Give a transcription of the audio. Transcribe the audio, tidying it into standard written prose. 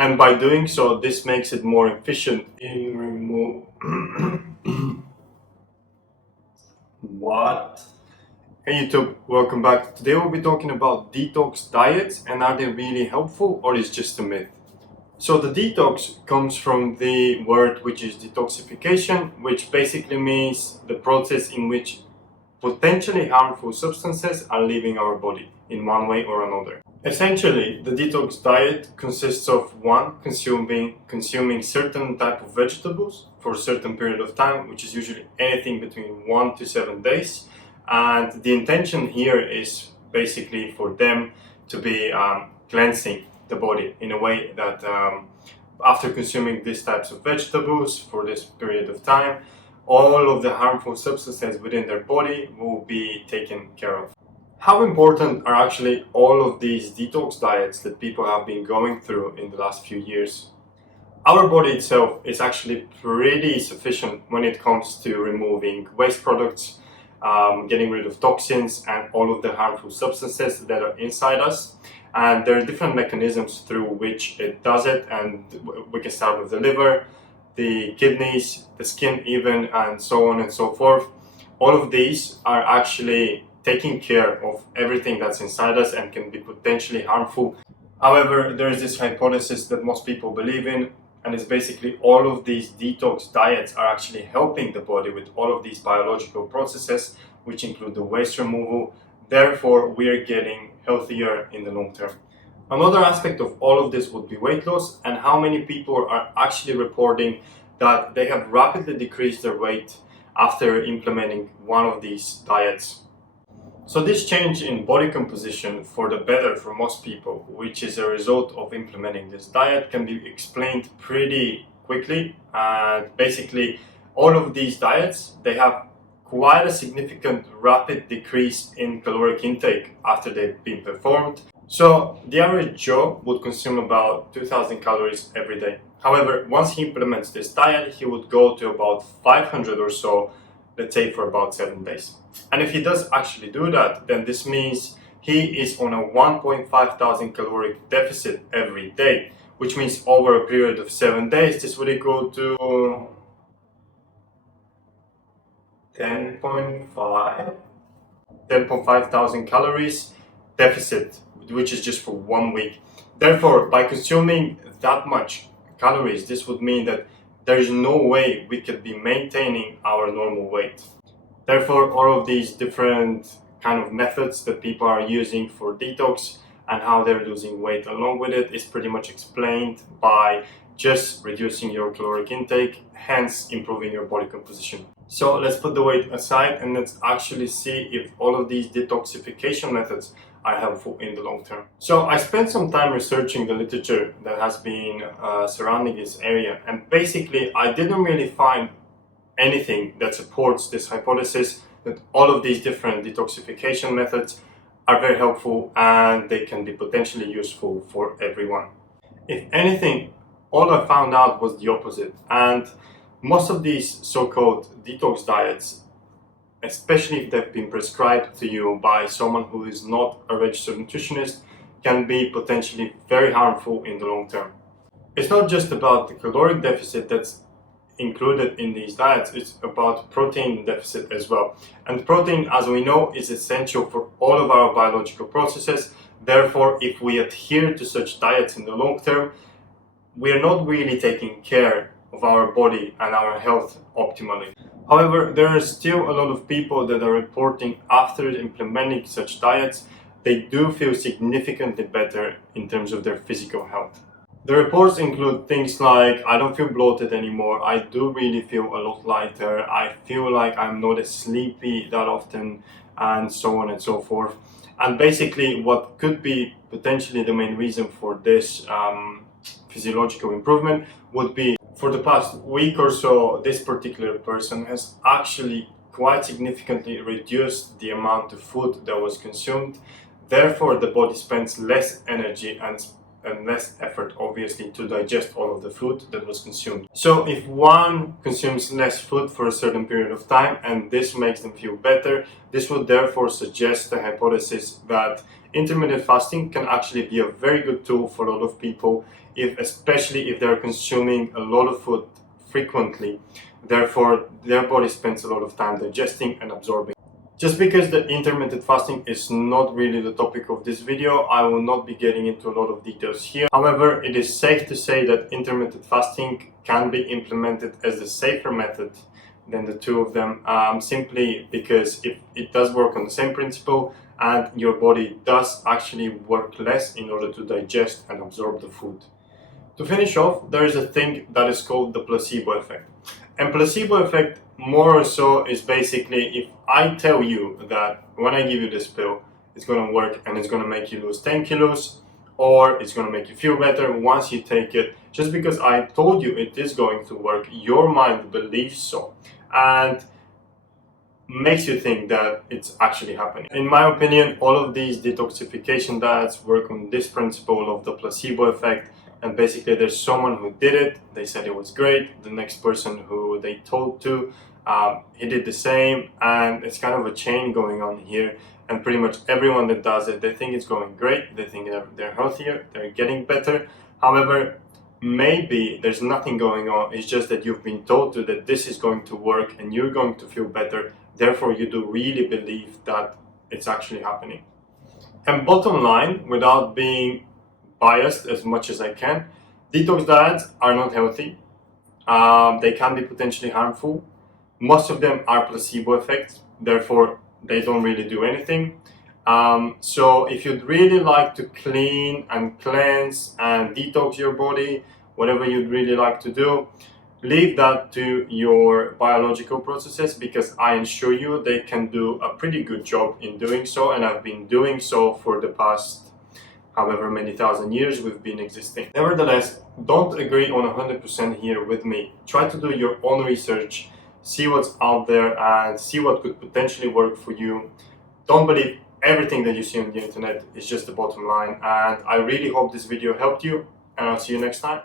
And by doing so, this makes it more efficient in what? Hey YouTube, welcome back. Today we'll be talking about detox diets and are they really helpful or is just a myth? So the detox comes from the word which is detoxification, which basically means the process in which potentially harmful substances are leaving our body in one way or another. Essentially, the detox diet consists of one, consuming certain type of vegetables for a certain period of time, which is usually anything between 1 to 7 days. And the intention here is basically for them to be cleansing the body in a way that after consuming these types of vegetables for this period of time, all of the harmful substances within their body will be taken care of. How important are actually all of these detox diets that people have been going through in the last few years? Our body itself is actually pretty sufficient when it comes to removing waste products, getting rid of toxins and all of the harmful substances that are inside us. And there are different mechanisms through which it does it, and we can start with the liver, the kidneys, the skin even, and so on and so forth. All of these are actually taking care of everything that's inside us and can be potentially harmful. However, there is this hypothesis that most people believe in, and it's basically all of these detox diets are actually helping the body with all of these biological processes, which include the waste removal. Therefore, we are getting healthier in the long term. Another aspect of all of this would be weight loss, and how many people are actually reporting that they have rapidly decreased their weight after implementing one of these diets. So this change in body composition for the better for most people, which is a result of implementing this diet, can be explained pretty quickly. And basically, all of these diets, they have quite a significant rapid decrease in caloric intake after they've been performed. So the average Joe would consume about 2000 calories every day. However, once he implements this diet, he would go to about 500 or so, let's say for about 7 days. And if he does actually do that, then this means he is on a 1.5 thousand caloric deficit every day, which means over a period of 7 days, this would equal to 10.5 thousand calories deficit, which is just for 1 week. Therefore, by consuming that much calories, this would mean that there is no way we could be maintaining our normal weight. Therefore, all of these different kind of methods that people are using for detox and how they're losing weight along with it is pretty much explained by just reducing your caloric intake, hence improving your body composition. So let's put the weight aside and let's actually see if all of these detoxification methods are helpful in the long term. So I spent some time researching the literature that has been surrounding this area, and basically I didn't really find anything that supports this hypothesis that all of these different detoxification methods are very helpful and they can be potentially useful for everyone. If anything, all I found out was the opposite, and most of these so-called detox diets, especially if they've been prescribed to you by someone who is not a registered nutritionist, can be potentially very harmful in the long term. It's not just about the caloric deficit that's included in these diets, it's about protein deficit as well. And protein, as we know, is essential for all of our biological processes. Therefore, if we adhere to such diets in the long term, we are not really taking care of our body and our health optimally. However, there are still a lot of people that are reporting after implementing such diets, they do feel significantly better in terms of their physical health. The reports include things like, I don't feel bloated anymore, I do really feel a lot lighter, I feel like I'm not as sleepy that often, and so on and so forth. And basically what could be potentially the main reason for this physiological improvement would be, for the past week or so, this particular person has actually quite significantly reduced the amount of food that was consumed. Therefore, the body spends less energy and and less effort, obviously, to digest all of the food that was consumed. So if one consumes less food for a certain period of time and this makes them feel better, this would therefore suggest the hypothesis that intermittent fasting can actually be a very good tool for a lot of people, especially if they're consuming a lot of food frequently. Therefore, their body spends a lot of time digesting and absorbing. Just because the intermittent fasting is not really the topic of this video, I will not be getting into a lot of details here. However, it is safe to say that intermittent fasting can be implemented as the safer method than the two of them, simply because it does work on the same principle and your body does actually work less in order to digest and absorb the food. To finish off, there is a thing that is called the placebo effect. And placebo effect, more or so, is basically if I tell you that when I give you this pill, it's going to work and it's going to make you lose 10 kilos, or it's going to make you feel better once you take it, just because I told you it is going to work, your mind believes so and makes you think that it's actually happening. In my opinion, all of these detoxification diets work on this principle of the placebo effect. And basically there's someone who did it, they said it was great, the next person who they told to, he did the same, and it's kind of a chain going on here. And pretty much everyone that does it, they think it's going great, they think they're healthier, they're getting better. However, maybe there's nothing going on, it's just that you've been told to that this is going to work and you're going to feel better, therefore you do really believe that it's actually happening. And bottom line, without being biased as much as I can, detox diets are not healthy. They can be potentially harmful. Most of them are placebo effects, therefore they don't really do anything. So if you'd really like to clean and cleanse and detox your body, whatever you'd really like to do, leave that to your biological processes, because I assure you they can do a pretty good job in doing so, and I've been doing so for the past however many thousand years we've been existing. Nevertheless, don't agree on 100% here with me. Try to do your own research, see what's out there and see what could potentially work for you. Don't believe everything that you see on the internet is just the bottom line, and I really hope this video helped you, and I'll see you next time.